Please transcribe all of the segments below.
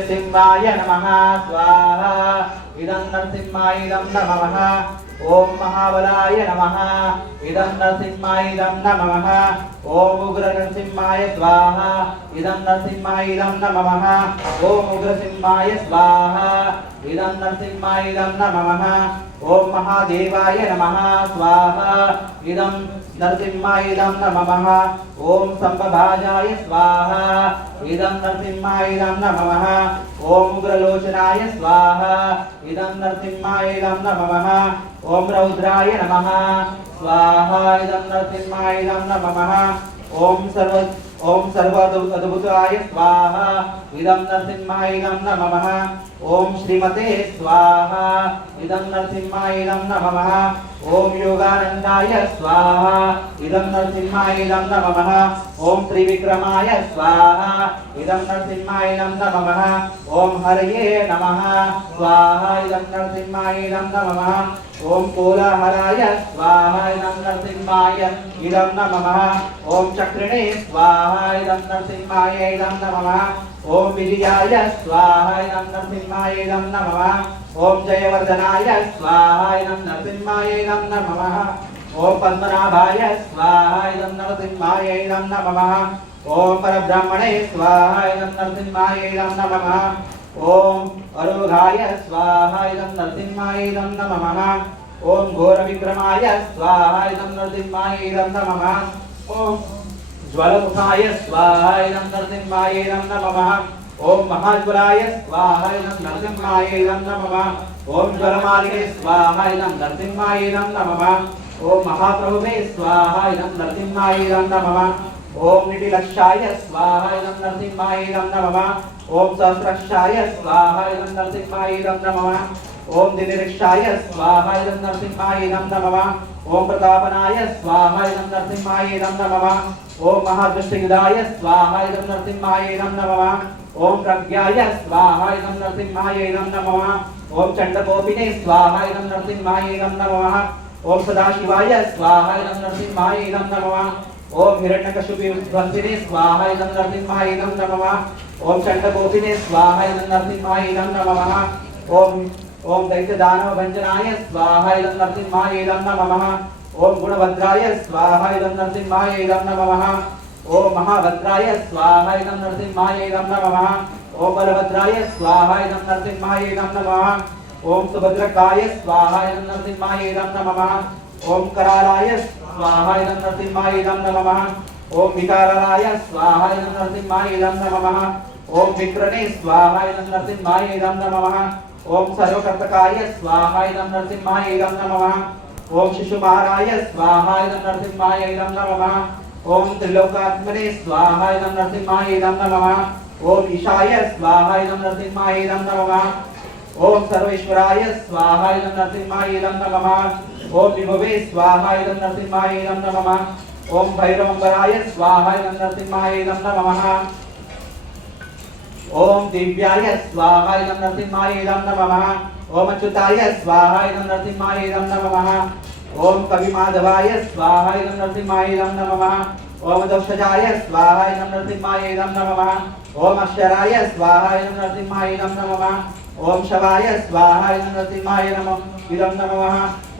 सिंहाय नमः स्वाहा इदं नरसिंहाय इदं नमः ओम महाबलाय नमः इदं नरसिंहाय इदं नमः ओम उग्र नरसिंहाय स्वाहा इदं नरसिंहाय इदं नमः ओम उग्र सिंहाय स्वाहा इदं नरसिंहाय इदं नमः ओम महादेवाय नमः स्वाहा इदं नरसिंहाय इदं नमः ओम संभभाजाय स्वाहा इदं नरसिंहाय इदं नमः ओम उग्रलोचनाय स्वाहा इदं नरसिंहाय इदं नमः ओम रौद्राय नमः स्वाहा इदं नरसिंहाय इदं नमः ओम सर्वादुभुताय स्वाहा इदं नरसिंहाय इदं नमः ओम श्रीमते स्वाहा इदं नरसिंहाय इदं नमः ओम योगानंदाय स्वाहा इदं नरसिंहाय इदं नमः ओम त्रिविक्रमाय स्वाहा इदं नरसिंहाय इदं नमः ओम हरये नमः स्वाहा इदं नरसिंहाय इदं नमः ओम कोलाहलाय स्वाहा इदं नरसिंहाय इदं नमः ओम चक्रिणे स्वाहा इदं नरसिंहाय इदं नमः ओम विजयाय स्वाहा इदं नरसिंहाय इदं नमः ओम जयवर्धनाय स्वाहा इदं नरसिंहाय इदं नमः ओम पद्मनाभाय स्वाहा इदं नरसिंहाय इदं नमः ओम परब्रह्मणे स्वाहा इदं नरसिंहाय इदं नमः ओम अरोघाय स्वाहा इदं नरसिंहाय इदं नमः ओम घोरविक्रमाय स्वाहा इदं नरसिंहाय इदं नमः ओम ज्वलमुखाय स्वाहा इदं नरसिंहाय इदं नमः ओम महाज्वलाय स्वाहा इदं नरसिंहाय इदं नमः ओम ज्वलमालिने स्वाहा इदं नरसिंहाय इदं नमः ओम महाप्रभुवे स्वाहा इदं नरसिंहाय इदं नमः ओम निटिलक्षाय स्वाहा इदं नरसिंहाय इदं नमः ओम सहस्रक्षाय स्वाहा इदं नरसिंहाय इदं नमः ओम दिनिरक्षाय स्वाहा इदं नरसिंहाय इदं नमः ओम प्रतापनाय स्वाहा इदं नरसिंहाय इदं नमः ओम महादृष्टियुधाय स्वाहा इदं नरसिंहाय इदं नमः ओम प्रज्ञाय स्वाहा इदं नरसिंहाय इदं नमः ओम चंडकोपिने स्वाहा इदं नरसिंहाय इदं नमः ओम सदाशिवाय स्वाहा इदं नरसिंहाय इदं नमः ओम हिरण्यकशिपुध्वंसिने स्वाहा इदं नरसिंहाय इदं नमः ओम चंडकोपिने स्वाहा इदं नरसिंहाय इदं नमः ओम दैत्यदानवभञ्जनाय स्वाहा इदं नरसिंहाय इदं नमः ओम गुणभद्राय स्वाहा इदं नरसिंहाय इदं नमः ओम महाभद्राय स्वाहा इदं नरसिंहाय इदं नमः ओम बलभद्राय स्वाहा इदं नरसिंहाय इदं नमः ओम सुभद्रकाय स्वाहा इदं नरसिंहाय इदं नमः ओम करालाय स्वाहा इदं नरसिंहाय इदं नमः ओम विकाराय स्वाहा इदं नरसिंहाय इदं नमः ओम विक्रणे स्वाहा इदं नरसिंहाय इदं नमः ओम सर्वकर्तकाय स्वाहा इदं नरसिंहाय इदं नमः ओम शिशुमाराय स्वाहा इदं नरसिंहाय इदं नमः ओम त्रिलोकात्मने स्वाहा इदं नरसिंहाय इदं नमः ओम ईशाय स्वाहा इदं नरसिंहाय इदं नमः ओम सर्वेश्वराय स्वाहा इदं नरसिंहाय इदं नमः ओम विभवे स्वाहा इदं नरसिंहाय इदं नमः ओम भैरवंबराय स्वाहा इदं नरसिंहाय इदं नमः ओम दिव्याय स्वाहा इदं नरसिंहाय इदं नमः ओम अच्युताय स्वाहा इदं नरसिंहाय इदं नमः ओम कविमाधवाय स्वाहा इदं नरसिंहाय इदं नमः ओम दक्षजाय स्वाहा इदं नरसिंहाय इदं नमः ओम अक्षराय स्वाहा इदं नरसिंहाय इदं नमः ओम शवाय स्वाहा इदं नरसिंहाय इदं नमः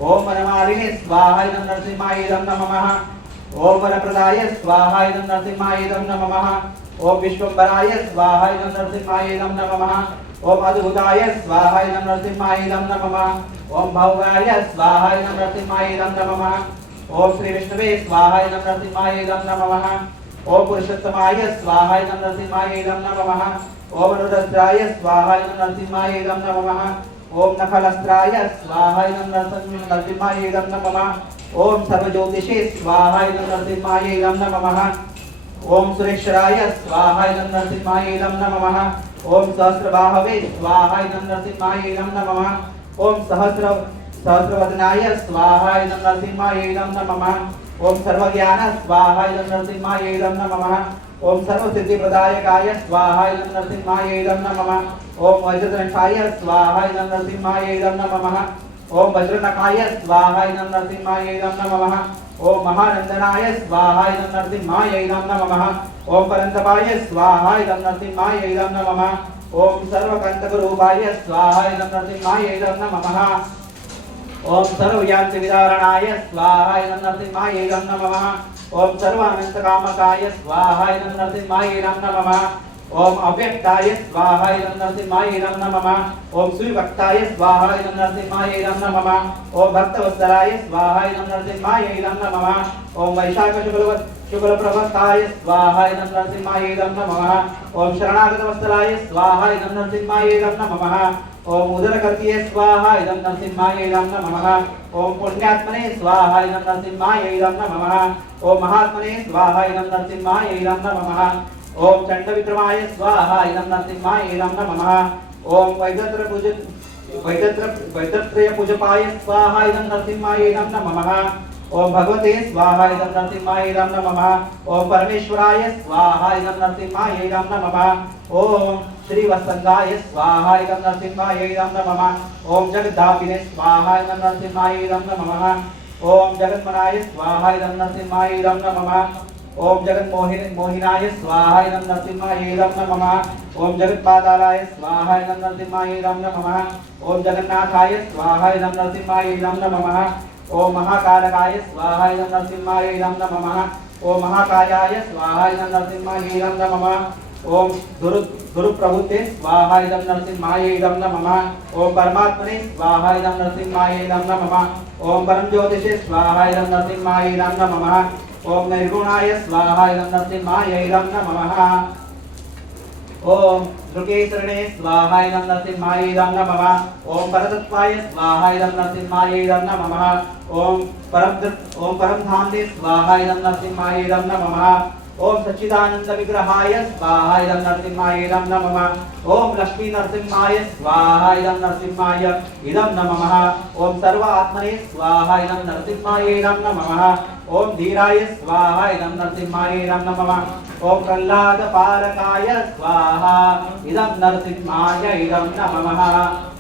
ओम वनमालिने स्वाहा इदं नरसिंहाय इदं नमः ओम वरप्रदाय स्वाहा इदं नरसिंहाय इदं नमः ओम विश्वंभराय स्वाहा इदं नरसिंहाय इदं नमः ओम अद्भुताय स्वाहा इदं नरसिंहाय इदं नमः ओम भव्याय स्वाहा इदं नरसिंहाय इदं नमः ओम श्री विष्णुवे स्वाहा इदं नरसिंहाय इदं नमः ओम पुरुषोत्तमाय स्वाहा इदं नरसिंहाय इदं नमः ओम अनुरस्त्राय स्वाहा इदं नरसिंहाय इदं नमः ओम नखलस्त्राय स्वाहा इदं नरसिंहाय इदं नमः ओम सर्वज्योतिषे स्वाहा इदं नरसिंहाय इदं नमः ओम सुरेश्वराय स्वाहा इदं नरसिंहाय इदं नमः ओम सहस्रबाहवे स्वाहा इदं नरसिंहाय इदं नमः ओम सहस्रवदनाय स्वाहा इदं नरसिंहाय इदं नमः ओम सर्वज्ञान स्वाहा इदं नरसिंहाय इदं नमः ओम सर्वसिद्धिप्रदायकाय स्वाहा इदं नरसिंहाय इदं नमः ओम वज्रधनुषाय स्वाहा इदं नरसिंहाय इदं नमः ओम वज्रनखाय स्वाहा इदं नरसिंहाय इदं नमः ओम महानंदनाय स्वाहा इदं नरसिंहाय इदं नमः ओम परन्तपाय स्वाहा इदं नरसिंहाय इदं नमः ओम सर्वकंटकरूपाय स्वाहा इदं नरसिंहाय इदं नमः ओम सर्वयान्तिविदारणाय स्वाहा इदं नरसिंहाय इदं नमः ओम सर्वानन्तकामकाय स्वाहा इदं नरसिंहाय इदं नमः ओम अव्यक्ताय स्वाहा इदं नरसिंहाय इदं नमः ओम सुविभक्ताय स्वाहा इदं नरसिंहाय इदं नमः ओम भक्तवत्सलाय स्वाहा इदं नरसिंहाय इदं नमः ओम वैशाख शुक्लप्रभस्ताय स्वाहा इदं नरसिंहाय इदं नमः ओम शरणागतवत्सलाय स्वाहा इदं नरसिंहाय इदं नमः ओम उदरकर्त्ये स्वाहा इदं नरसिंहाय इदं नमः ओम पुण्यात्मने स्वाहा इदं नरसिंहाय इदं नमः ओम महात्मने स्वाहा इदं नरसिंहाय इदं नमः ओम चंडविक्रमाय स्वाहा इदं नरसिंहाय इदं नमः ओम वैदत्रय पूजपाय स्वाहा इदं नरसिंहाय इदं नमः ओम भगवते स्वाहा इदं नरसिंहाय इदं नमः ओम परमेश्वराय स्वाहा इदं नरसिंहाय इदं नमः ओम श्री वत्संगाय स्वाहा इदं नरसिंहाय इदं नमः ओम जगद्धापिने स्वाहा इदं नरसिंहाय इदं नमः ओम जगन्मनाय स्वाहा इदं नरसिंहाय इदं नमः ओम जगन्मोहिनाय स्वाहा इदं नरसिंहाय इदं नमः ओम जगत्पादालाय स्वाहा इदं नरसिंहाय इदं नमः ओम जगन्नाथाय स्वाहा इदं नरसिंहाय इदं नमः ओम महाकालकाय स्वाहा इदं नरसिंहाय इदं नमः ओम महाकायाय स्वाहा इदं नरसिंहाय इदं नमः ओम गुरुप्रभुते स्वाहा इदं नरसिंहाय इदं नमः ओम परमात्मने स्वाहा इदं नरसिंहाय इदं नमः ओम परम ज्योतिषे स्वाहा इदं नरसिंहाय इदं नमः ओम निर्गुणाय स्वाहा इदं नरसिंहाय इदं नमः ओम ऋकेशरणे स्वाहा इदं नरसिंहाय इदं नमः ओम परतत्वाय स्वाहा इदं नरसिंहाय इदं नमः ओम परमधाम्ने स्वाहा इदं नरसिंहाय इदं नमः ओम सच्चिदानंद विग्रहाय स्वाहा इदं नरसिंहाय इदं नमः ओम लक्ष्मी नरसिंहाय स्वाहा इदं नरसिंहाय इदं नमः ओम सर्व आत्मने स्वाहा इदं नरसिंहाय इदं नमः ओम धीराय स्वाहा इदं नरसिंहाय इदं नमः ओम प्रह्लाद पालकाय स्वाहा इदं नरसिंहाय इदं नमः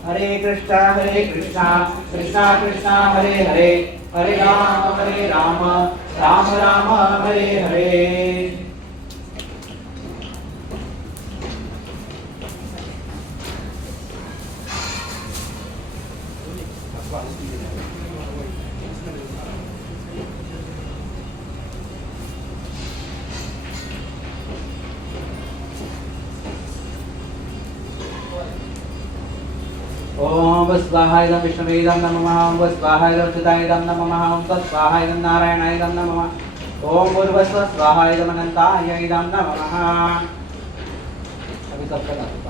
हरे कृष्ण कृष्ण कृष्ण हरे हरे हरे राम राम राम हरे हरे ओम स्वाहा इदं विष्णवे इदं नमः ओम स्वाहा इदं चिताय इदं नमः ओम स्वाहा इदं नारायणाय इदं नमः ओम भूर्भुवः स्वाहा इदं अनन्ताय इदं नमः अभी सबका